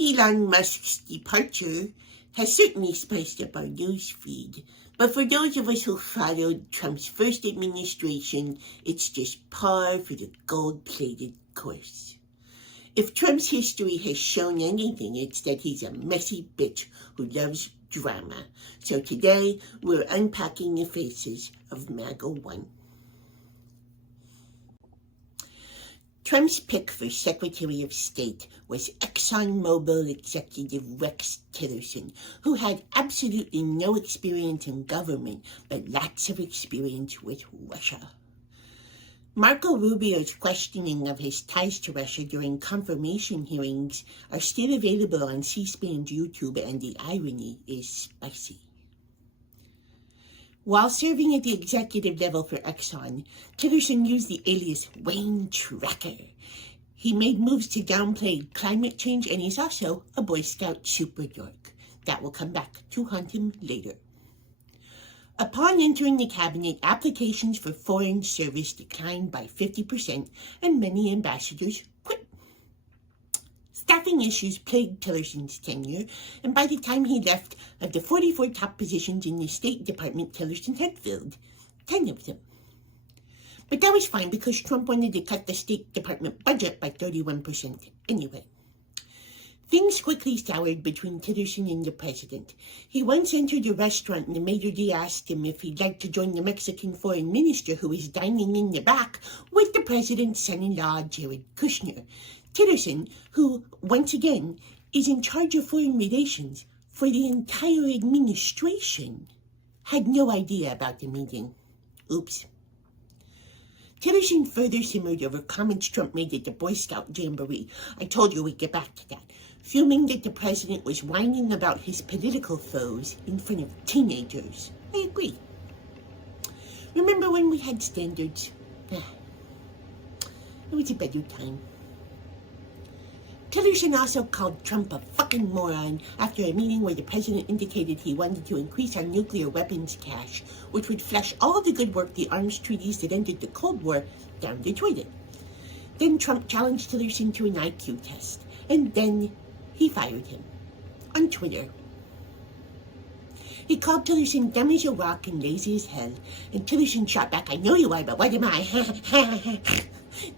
Elon Musk's departure has certainly spiced up our news feed, but for those of us who followed Trump's first administration, it's just par for the gold-plated course. If Trump's history has shown anything, it's that he's a messy bitch who loves drama. So today, we're unpacking the faces of MAGA 1. Trump's pick for Secretary of State was ExxonMobil executive Rex Tillerson, who had absolutely no experience in government, but lots of experience with Russia. Marco Rubio's questioning of his ties to Russia during confirmation hearings are still available on C-SPAN's YouTube, and the irony is spicy. While serving at the executive level for Exxon, Tillerson used the alias Wayne Tracker. He made moves to downplay climate change, and he's also a Boy Scout super dork. That will come back to haunt him later. Upon entering the cabinet, applications for foreign service declined by 50%, and many ambassadors quit. Staffing issues plagued Tillerson's tenure, and by the time he left, of the 44 top positions in the State Department, Tillerson had filled 10 of them. But that was fine because Trump wanted to cut the State Department budget by 31% anyway. Things quickly soured between Tillerson and the president. He once entered a restaurant and the maitre d' asked him if he'd like to join the Mexican foreign minister who was dining in the back with the president's son-in-law, Jared Kushner. Tillerson, who, once again, is in charge of foreign relations for the entire administration, had no idea about the meeting. Oops. Tillerson further simmered over comments Trump made at the Boy Scout Jamboree. I told you we'd get back to that. Fuming that the president was whining about his political foes in front of teenagers. I agree. Remember when we had standards? It was a better time. Tillerson also called Trump a fucking moron after a meeting where the president indicated he wanted to increase our nuclear weapons cache, which would flush all the good work the arms treaties that ended the Cold War down the toilet. Then Trump challenged Tillerson to an IQ test, and then he fired him on Twitter. He called Tillerson dumb as a rock and lazy as hell, and Tillerson shot back, I know you are, but what am I?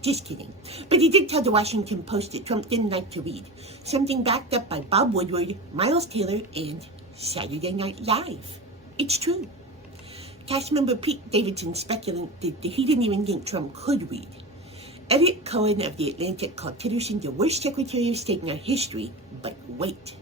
Just kidding. But he did tell the Washington Post that Trump didn't like to read, something backed up by Bob Woodward, Miles Taylor, and Saturday Night Live. It's true. Cast member Pete Davidson speculated that he didn't even think Trump could read. Elliot Cohen of The Atlantic called Tillerson the worst Secretary of State in our history, but wait.